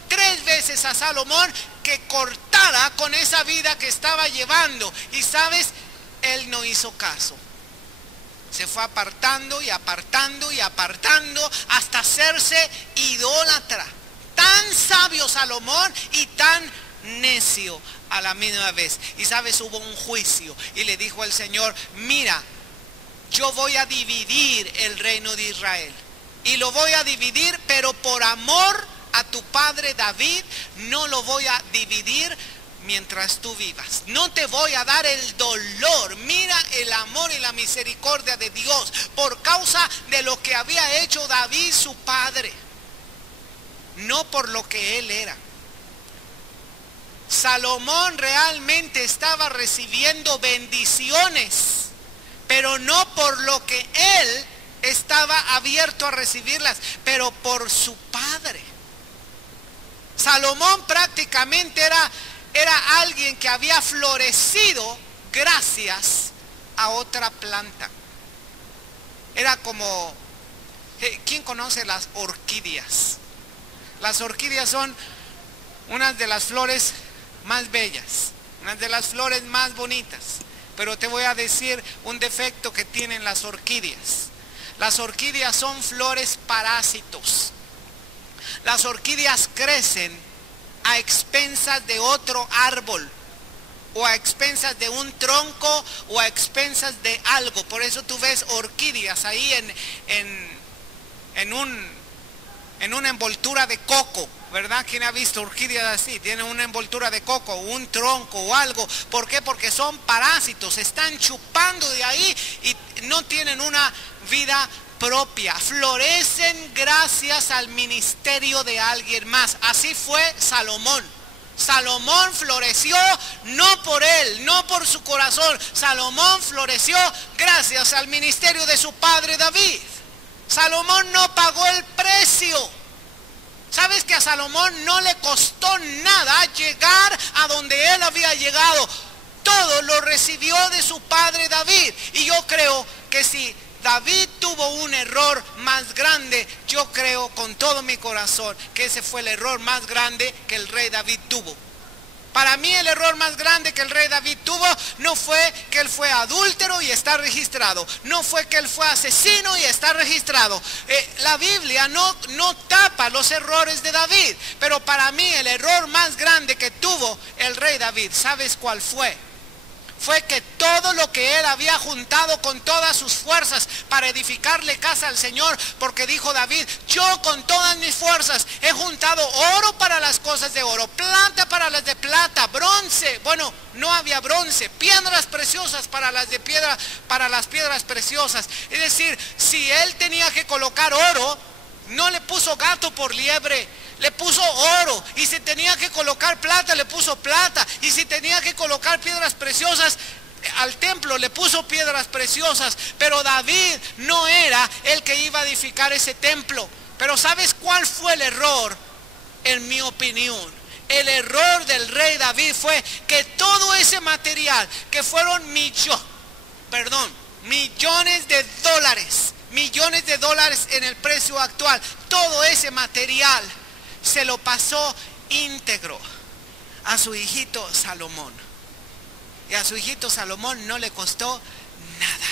3 veces a Salomón que cortara con esa vida que estaba llevando, y sabes, él no hizo caso. Se fue apartando y apartando y apartando hasta hacerse idólatra. Tan sabio Salomón y tan necio a la misma vez. Y sabes, hubo un juicio y le dijo el Señor: mira, yo voy a dividir el reino de Israel, y lo voy a dividir, pero por amor a tu padre David no lo voy a dividir mientras tú vivas. No te voy a dar el dolor. Mira el amor y la misericordia de Dios por causa de lo que había hecho David su padre, no por lo que él era. Salomón realmente estaba recibiendo bendiciones, pero no por lo que él estaba abierto a recibirlas, pero por su padre. Salomón prácticamente era alguien que había florecido gracias a otra planta. Era como, ¿quién conoce las orquídeas? Las orquídeas son unas de las flores más bellas, unas de las flores más bonitas. Pero te voy a decir un defecto que tienen las orquídeas. Las orquídeas son flores parásitos. Las orquídeas crecen a expensas de otro árbol, o a expensas de un tronco, o a expensas de algo. Por eso tú ves orquídeas ahí en una envoltura de coco, ¿verdad? ¿Quién ha visto orquídeas así? Tienen una envoltura de coco, un tronco o algo. ¿Por qué? Porque son parásitos, están chupando de ahí y no tienen una vida propia. Florecen gracias al ministerio de alguien más. Así fue Salomón. Salomón floreció no por él, no por su corazón. Salomón floreció gracias al ministerio de su padre David. Salomón no pagó el precio. ¿Sabes que a Salomón no le costó nada llegar a donde él había llegado? Todo lo recibió de su padre David. Y yo creo que si David tuvo un error más grande, yo creo con todo mi corazón que ese fue el error más grande que el rey David tuvo. Para mí el error más grande que el rey David tuvo no fue que él fue adúltero y está registrado. No fue que él fue asesino y está registrado. La Biblia no tapa los errores de David. Pero para mí el error más grande que tuvo el rey David, ¿sabes cuál fue? Fue que todo lo que él había juntado con todas sus fuerzas para edificarle casa al Señor, porque dijo David, yo con todas mis fuerzas he juntado oro para las cosas de oro, plata para las de plata, bronce, bueno, no había bronce, piedras preciosas para las de piedra, para las piedras preciosas. Es decir, si él tenía que colocar oro, no le puso gato por liebre, le puso oro. Y si tenía que colocar plata, le puso plata. Y si tenía que colocar piedras preciosas al templo, le puso piedras preciosas. Pero David no era el que iba a edificar ese templo. Pero ¿sabes cuál fue el error? En mi opinión, el error del rey David fue que todo ese material, que fueron millones de dólares en el precio actual, todo ese material se lo pasó íntegro a su hijito Salomón. Y a su hijito Salomón no le costó nada.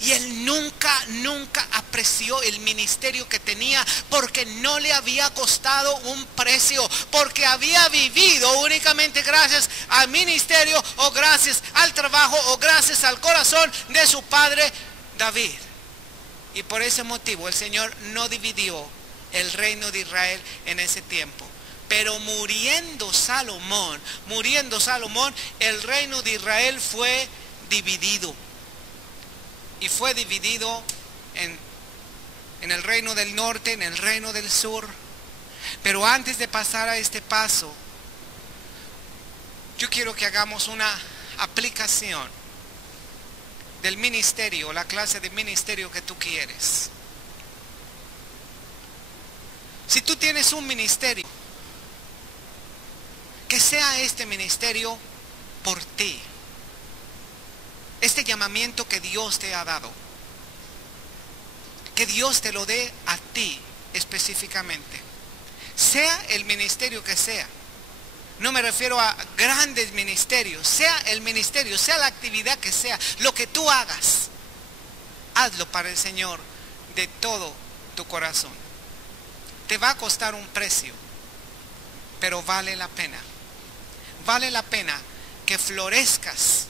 Y él nunca apreció el ministerio que tenía, porque no le había costado un precio, porque había vivido únicamente gracias al ministerio, o gracias al trabajo, o gracias al corazón de su padre David. Y por ese motivo el Señor no dividió el reino de Israel en ese tiempo. Pero muriendo Salomón, el reino de Israel fue dividido. Y fue dividido en el reino del norte, en el reino del sur. Pero antes de pasar a este paso, yo quiero que hagamos una aplicación del ministerio, la clase de ministerio que tú quieres. Si tú tienes un ministerio, que sea este ministerio por ti. Este llamamiento que Dios te ha dado, que Dios te lo dé a ti específicamente. Sea el ministerio que sea. No me refiero a grandes ministerios. Sea el ministerio, sea la actividad que sea, lo que tú hagas, hazlo para el Señor de todo tu corazón. Te va a costar un precio, pero vale la pena. Vale la pena que florezcas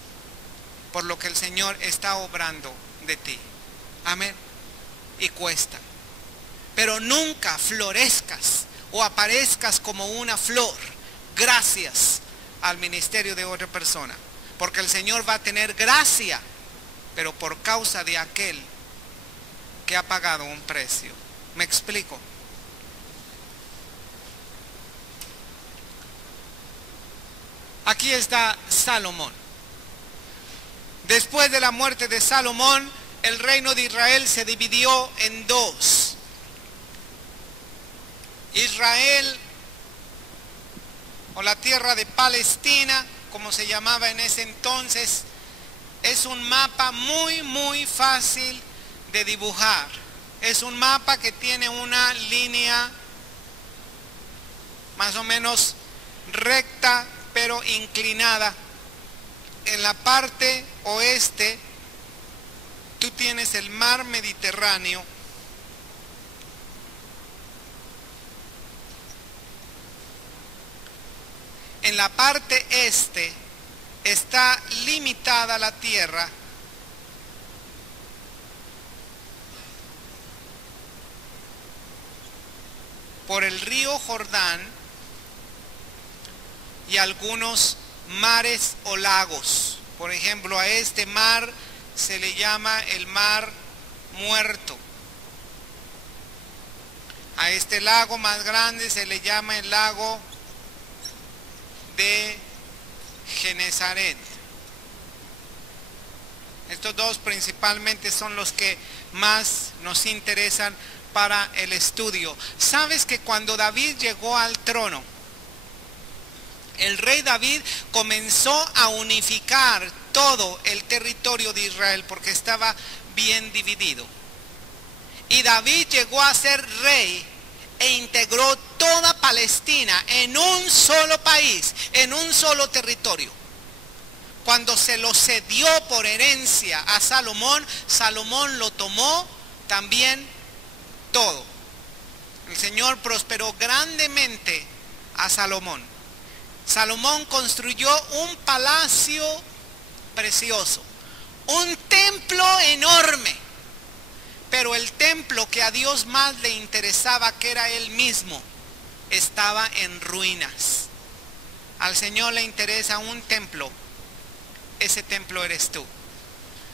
por lo que el Señor está obrando de ti. Amén. Y cuesta. Pero nunca florezcas o aparezcas como una flor gracias al ministerio de otra persona. Porque el Señor va a tener gracia, pero por causa de aquel que ha pagado un precio. ¿Me explico? Aquí está Salomón. Después de la muerte de Salomón, el reino de Israel se dividió en dos. Israel, o la tierra de Palestina, como se llamaba en ese entonces, Es un mapa muy fácil de dibujar. Es un mapa que tiene una línea más o menos recta pero inclinada. En la parte oeste tú tienes el mar Mediterráneo. En la parte este está limitada la tierra por el río Jordán y algunos mares o lagos. Por ejemplo, a este mar se le llama el mar Muerto. A este lago más grande se le llama el lago de Genesaret. Estos dos principalmente son los que más nos interesan para el estudio. Sabes que cuando David llegó al trono, el rey David comenzó a unificar todo el territorio de Israel porque estaba bien dividido. Y David llegó a ser rey e integró toda Palestina en un solo país, en un solo territorio. Cuando se lo cedió por herencia a Salomón, Salomón lo tomó también todo. El Señor prosperó grandemente a Salomón. Salomón construyó un palacio precioso, un templo enorme, pero el templo que a Dios más le interesaba, que era Él mismo, estaba en ruinas. Al Señor le interesa un templo, ese templo eres tú.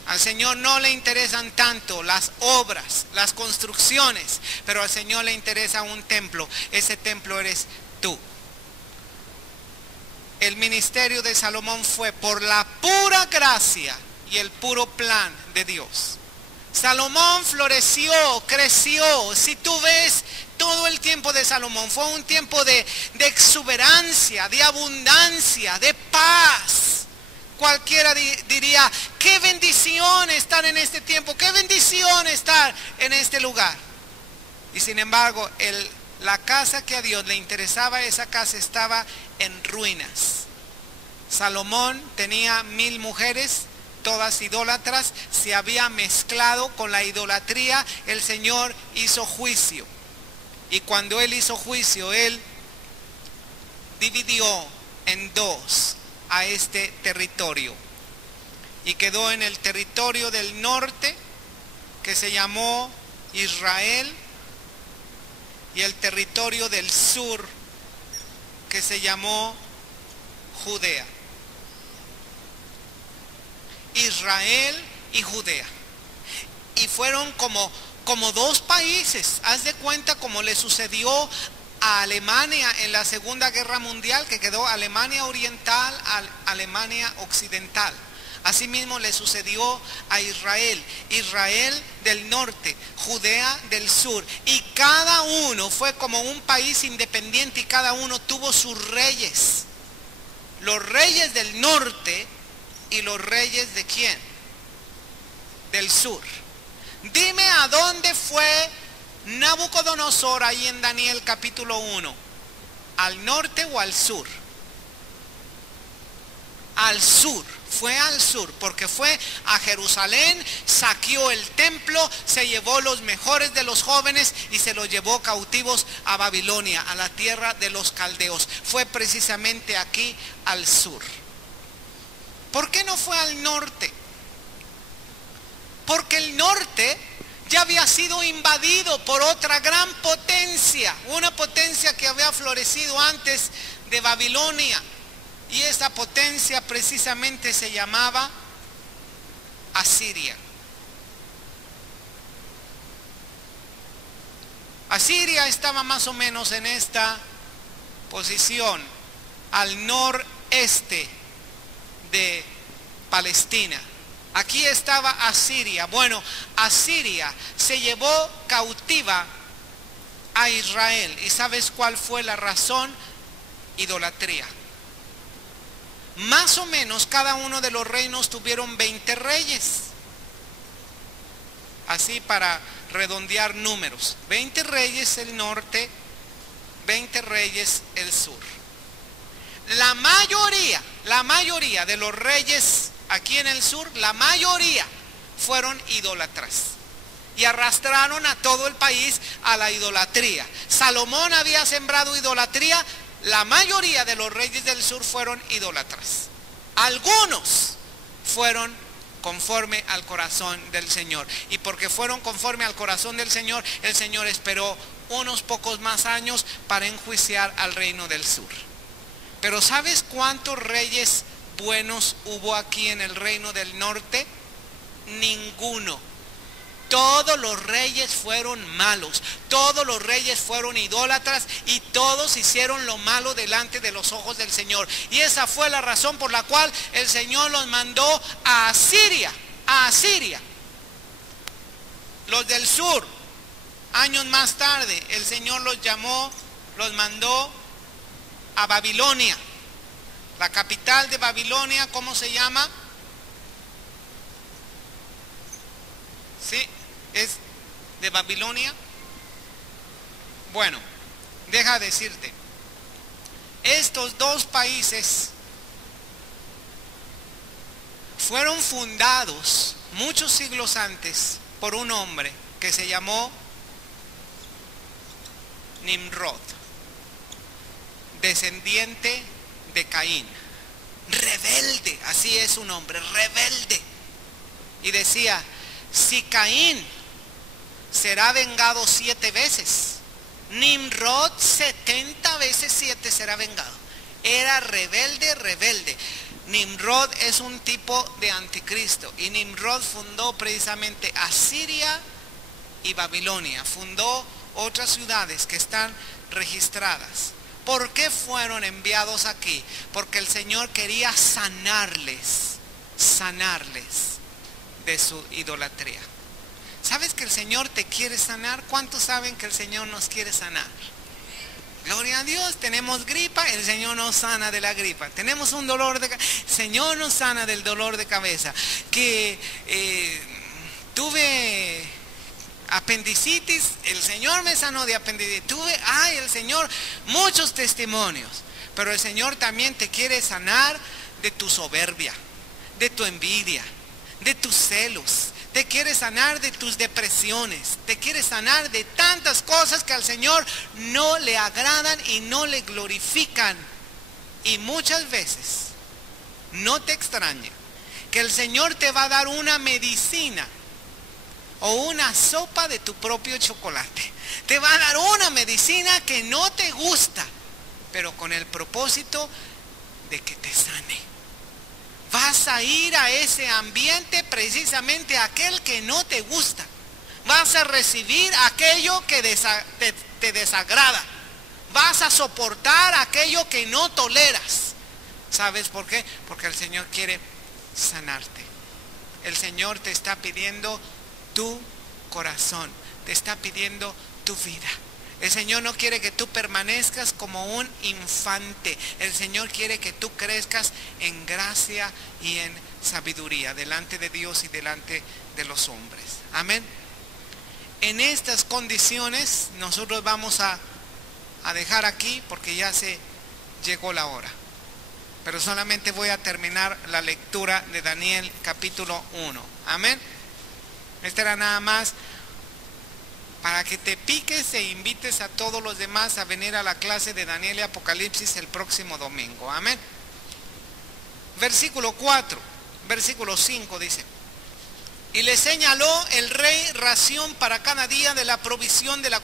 Al Señor no le interesan tanto las obras, las construcciones, pero al Señor le interesa un templo, ese templo eres tú. El ministerio de Salomón fue por la pura gracia y el puro plan de Dios. Salomón floreció, creció. Si tú ves todo el tiempo de Salomón, fue un tiempo de exuberancia, de abundancia, de paz. Cualquiera diría, qué bendición estar en este tiempo, qué bendición estar en este lugar. Y sin embargo, la casa que a Dios le interesaba, esa casa estaba en ruinas. Salomón tenía 1000 mujeres, todas idólatras, se había mezclado con la idolatría. El Señor hizo juicio. Y cuando Él hizo juicio, Él dividió en dos a este territorio. Y quedó en el territorio del norte, que se llamó Israel, y el territorio del sur, que se llamó Judea. Israel y Judea. Y fueron como dos países. Haz de cuenta como le sucedió a Alemania en la Segunda Guerra Mundial, que quedó Alemania Oriental, Alemania Occidental. Asimismo le sucedió a Israel, Israel del norte, Judea del sur, y cada uno fue como un país independiente y cada uno tuvo sus reyes. Los reyes del norte y los reyes de ¿quién? Del sur. Dime a dónde fue Nabucodonosor ahí en Daniel capítulo 1. ¿Al norte o al sur? Al sur. Fue al sur, porque fue a Jerusalén, saqueó el templo, se llevó los mejores de los jóvenes y se los llevó cautivos a Babilonia, a la tierra de los caldeos. Fue precisamente aquí al sur. ¿Por qué no fue al norte? Porque el norte ya había sido invadido por otra gran potencia, una potencia que había florecido antes de Babilonia. Y esa potencia precisamente se llamaba Asiria. Asiria estaba más o menos en esta posición, al noreste de Palestina. Aquí estaba Asiria. Bueno, Asiria se llevó cautiva a Israel. ¿Y sabes cuál fue la razón? Idolatría. más o menos cada uno de los reinos tuvieron 20 reyes. Así para redondear números. 20 reyes el norte, 20 reyes el sur. La mayoría de los reyes aquí en el sur, la mayoría fueron idólatras y arrastraron a todo el país a la idolatría. Salomón había sembrado idolatría. La mayoría de los reyes del sur fueron idólatras. Algunos fueron conforme al corazón del Señor. Y porque fueron conforme al corazón del Señor, el Señor esperó unos pocos más años para enjuiciar al reino del sur. Pero ¿sabes cuántos reyes buenos hubo aquí en el reino del norte? Ninguno. Todos los reyes fueron malos, todos los reyes fueron idólatras y todos hicieron lo malo delante de los ojos del Señor. Y esa fue la razón por la cual el Señor los mandó a Asiria, Los del sur, años más tarde, el Señor los mandó a Babilonia. La capital de Babilonia, ¿cómo se llama? Sí, es de Babilonia. Bueno, deja decirte, estos dos países fueron fundados muchos siglos antes por un hombre que se llamó Nimrod, descendiente de Caín, rebelde, así es su nombre, rebelde. Y decía, si Caín será vengado 7 veces, Nimrod 70 veces 7 será vengado. Era rebelde. Nimrod es un tipo de anticristo y Nimrod fundó precisamente Asiria y Babilonia. Fundó otras ciudades que están registradas. ¿Por qué fueron enviados aquí? Porque el Señor quería sanarles de su idolatría. ¿Sabes que el Señor te quiere sanar? ¿Cuántos saben que el Señor nos quiere sanar? Gloria a Dios. Tenemos gripa, el Señor nos sana de la gripa. Tenemos un dolor de cabeza, el Señor nos sana del dolor de cabeza. Que tuve apendicitis, el Señor me sanó de apendicitis. El Señor, muchos testimonios. Pero el Señor también te quiere sanar de tu soberbia, de tu envidia, de tus celos. Te quiere sanar de tus depresiones. Te quiere sanar de tantas cosas que al Señor no le agradan y no le glorifican. Y muchas veces, no te extrañe, que el Señor te va a dar una medicina o una sopa de tu propio chocolate. Te va a dar una medicina que no te gusta, pero con el propósito de que te sane. Vas a ir a ese ambiente, precisamente aquel que no te gusta. Vas a recibir aquello que te desagrada. Vas a soportar aquello que no toleras. ¿Sabes por qué? Porque el Señor quiere sanarte. El Señor te está pidiendo tu corazón, te está pidiendo tu vida. El Señor no quiere que tú permanezcas como un infante. El Señor quiere que tú crezcas en gracia y en sabiduría delante de Dios y delante de los hombres. Amén. En estas condiciones nosotros vamos a dejar aquí porque ya se llegó la hora. Pero solamente voy a terminar la lectura de Daniel capítulo 1. Amén. Este era nada más para que te piques e invites a todos los demás a venir a la clase de Daniel y Apocalipsis el próximo domingo. Amén. Versículo 5 dice: y le señaló el rey ración para cada día de la provisión de la